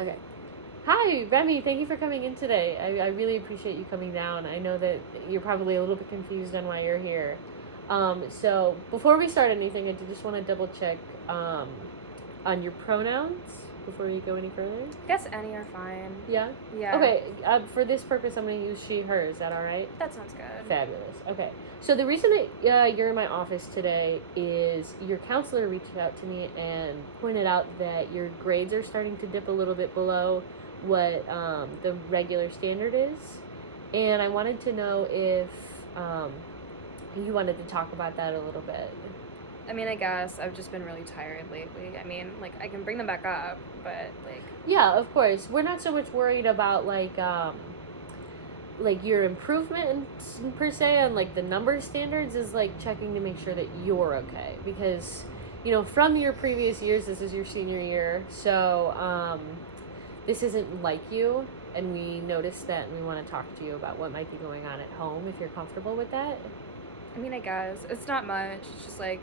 Okay. Hi, Remy. Thank you for coming in today. I really appreciate you coming down. I know that you're probably a little bit confused on why you're here. So before we start anything, I just want to double check um, on your pronouns before you go any further. I guess any are fine. Yeah? Yeah, Okay, for this purpose, I'm going to use she, her. Is that all right? that sounds good. Fabulous. Okay. So the reason that you're in my office today is your counselor reached out to me and pointed out that your grades are starting to dip a little bit below what the regular standard is. And I wanted to know if um, you wanted to talk about that a little bit. I mean, I guess I've just been really tired lately. I mean, like, I can bring them back up, but, like... Yeah, of course. We're not so much worried about like your improvement per se and like the number standards is like checking to make sure that you're okay because from your previous years this is your senior year, so this isn't like you, and we noticed that and we want to talk to you about what might be going on at home if you're comfortable with that. I mean, I guess. It's not much. It's just, like...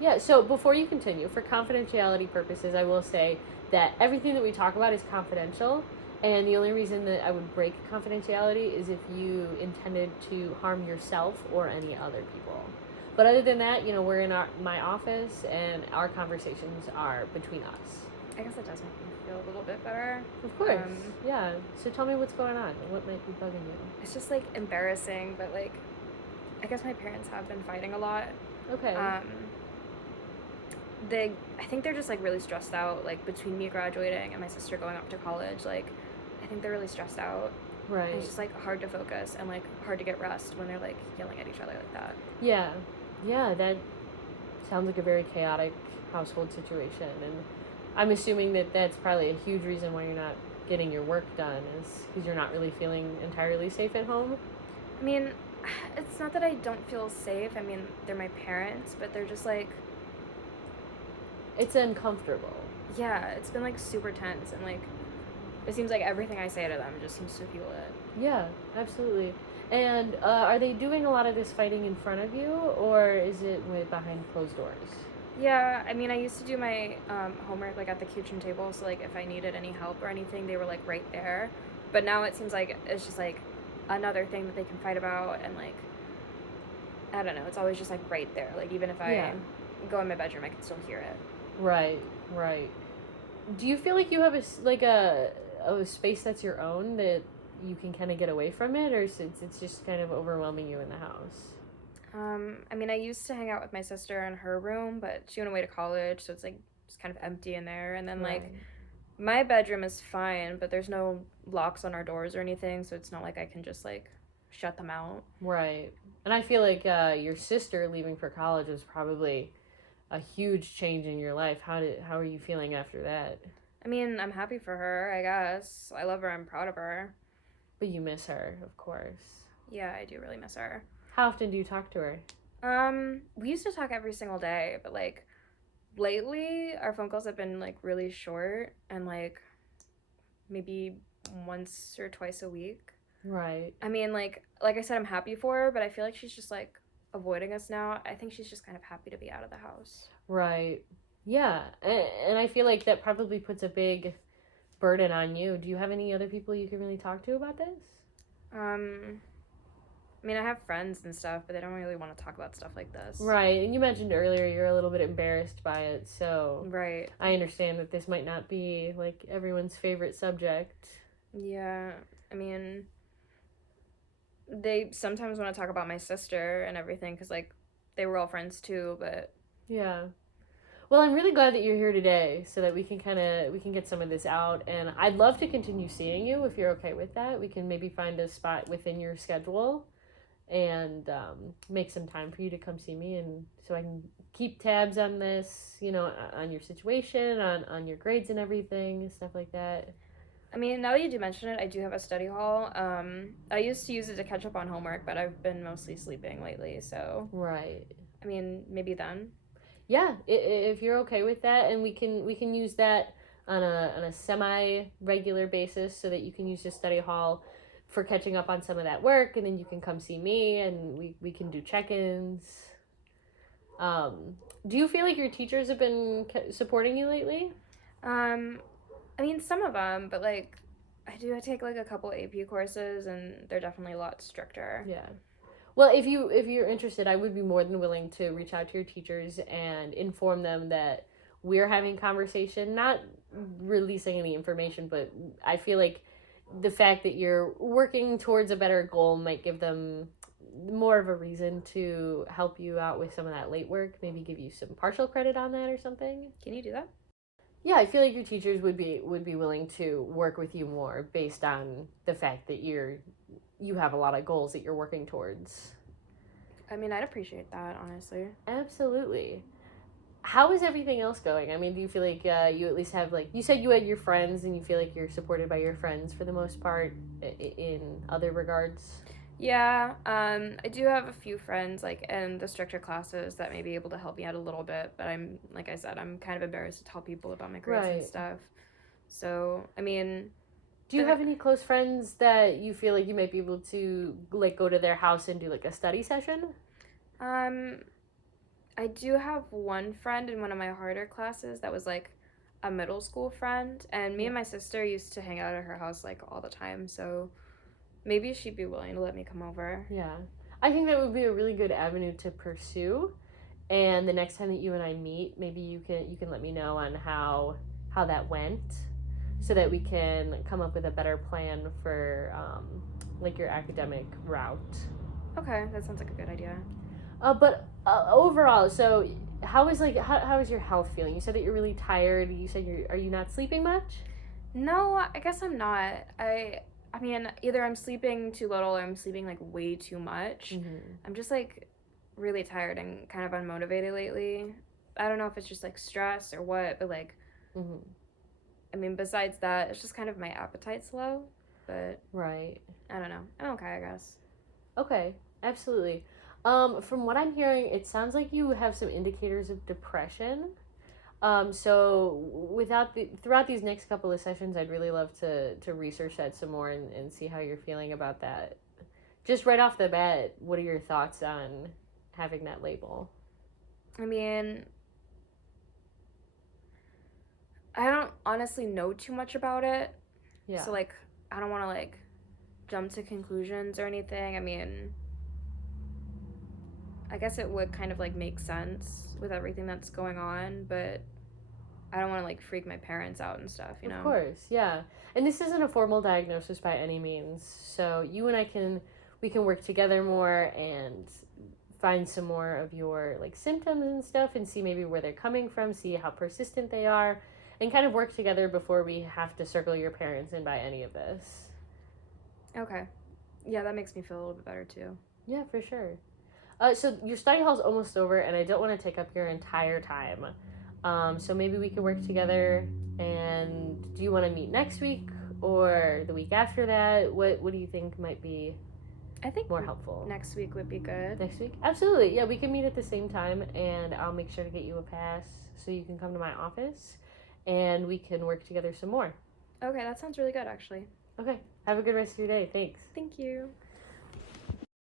Yeah, so before you continue, for confidentiality purposes, I will say that everything that we talk about is confidential, and the only reason that I would break confidentiality is if you intended to harm yourself or any other people. But other than that, we're in my office, and our conversations are between us. I guess it does make me feel a little bit better. Of course, yeah. So tell me what's going on and what might be bugging you. It's just, like, embarrassing, but, like... I guess my parents have been fighting a lot. Okay. I think they're just, like, really stressed out, like, between me graduating and my sister going off to college. Like, I think they're really stressed out. Right. And it's just, like, hard to focus and, like, hard to get rest when they're, like, yelling at each other like that. Yeah. Yeah, that sounds like a very chaotic household situation, and I'm assuming that that's probably a huge reason why you're not getting your work done is because you're not really feeling entirely safe at home. I mean, it's not that I don't feel safe. I mean, they're my parents, but they're just, like... It's uncomfortable. Yeah, it's been, like, super tense, and, like, it seems like everything I say to them just seems to fuel it. Yeah, absolutely. And are they doing a lot of this fighting in front of you, or is it behind closed doors? Yeah, I mean, I used to do my homework, like, at the kitchen table, so, like, if I needed any help or anything, they were, like, right there. But now it seems like it's just, like, another thing that they can fight about, and, like, I don't know, it's always just, like, right there. Like, even if I go in my bedroom, I can still hear it. Right, right. Do you feel like you have a space that's your own that you can kind of get away from it, or it's just kind of overwhelming you in the house? I mean, I used to hang out with my sister in her room, but she went away to college, so it's, like, just kind of empty in there. And then, like, my bedroom is fine, but there's no locks on our doors or anything, so it's not like I can just, like, shut them out. Right. And I feel like your sister leaving for college was probably a huge change in your life. How are you feeling after that? I mean, I'm happy for her, I guess. I love her, I'm proud of her. But you miss her, of course. Yeah, I do really miss her. How often do you talk to her? We used to talk every single day, but, like, lately our phone calls have been, like, really short, and, like, maybe once or twice a week. Right. I mean, like I said, I'm happy for her, but I feel like she's just, like, avoiding us now. I think she's just kind of happy to be out of the house. Right. Yeah. And I feel like that probably puts a big burden on you. Do you have any other people you can really talk to about this? I mean, I have friends and stuff, but they don't really want to talk about stuff like this. Right. And you mentioned earlier you're a little bit embarrassed by it, so Right. I understand that this might not be like everyone's favorite subject. Yeah. I mean, they sometimes want to talk about my sister and everything because, like, they were all friends too, but... Yeah. Well, I'm really glad that you're here today so that we can get some of this out, and I'd love to continue seeing you if you're okay with that. We can maybe find a spot within your schedule and make some time for you to come see me, and so I can keep tabs on this, on your situation, on your grades and everything, stuff like that. I mean, now that you do mention it, I do have a study hall. I used to use it to catch up on homework, but I've been mostly sleeping lately, so... Right. I mean, maybe then. Yeah, if you're okay with that, and we can use that on a semi-regular basis so that you can use the study hall for catching up on some of that work, and then you can come see me, and we can do check-ins. Do you feel like your teachers have been supporting you lately? I I mean, some of them, but like I do take like a couple AP courses, and they're definitely a lot stricter. Yeah. Well, if you're interested, I would be more than willing to reach out to your teachers and inform them that we're having conversation, not releasing any information, but I feel like the fact that you're working towards a better goal might give them more of a reason to help you out with some of that late work, maybe give you some partial credit on that or something. Can you do that? Yeah, I feel like your teachers would be willing to work with you more based on the fact that you have a lot of goals that you're working towards. I mean, I'd appreciate that, honestly. Absolutely. How is everything else going? I mean, do you feel like you at least have, like, you said you had your friends and you feel like you're supported by your friends for the most part in other regards? Yeah, I do have a few friends like in the stricter classes that may be able to help me out a little bit, but I'm like I said, I'm kind of embarrassed to tell people about my grades and Right. stuff. So, I mean, Do you have any close friends that you feel like you might be able to, like, go to their house and do, like, a study session? um, I do have one friend in one of my harder classes that was like a middle school friend, and me Yeah. and my sister used to hang out at her house like all the time, so maybe she'd be willing to let me come over. Yeah. I think that would be a really good avenue to pursue. And the next time that you and I meet, maybe you can let me know on how that went, so that we can come up with a better plan for like your academic route. Okay, that sounds like a good idea. But overall, so how is your health feeling? You said that you're really tired. You said are you not sleeping much? No, I guess I'm not. I mean, either I'm sleeping too little or I'm sleeping like way too much. Mm-hmm. I'm just like really tired and kind of unmotivated lately. I don't know if it's just like stress or what, but like Mm-hmm. I mean, besides that, it's just kind of my appetite's low, but Right. I don't know. I'm okay, I guess. Okay. Absolutely. From what I'm hearing, it sounds like you have some indicators of depression. So throughout these next couple of sessions, I'd really love to research that some more and see how you're feeling about that. Just right off the bat, what are your thoughts on having that label? I mean, I don't honestly know too much about it. Yeah. So like I don't want to like jump to conclusions or anything. I mean, I guess it would kind of like make sense with everything that's going on, but I don't want to like freak my parents out and stuff, you know? Of course, yeah. And this isn't a formal diagnosis by any means. So you and I we can work together more and find some more of your like symptoms and stuff and see maybe where they're coming from, see how persistent they are, and kind of work together before we have to circle your parents in by any of this. Okay. Yeah, that makes me feel a little bit better too. Yeah, for sure. So your study hall's almost over, and I don't want to take up your entire time. So maybe we can work together. And do you want to meet next week or the week after that? What do you think might be I think more helpful? next week would be good. Next week? Absolutely. Yeah, we can meet at the same time, and I'll make sure to get you a pass so you can come to my office, and we can work together some more. Okay, that sounds really good actually. Okay. Have a good rest of your day. Thanks. Thank you.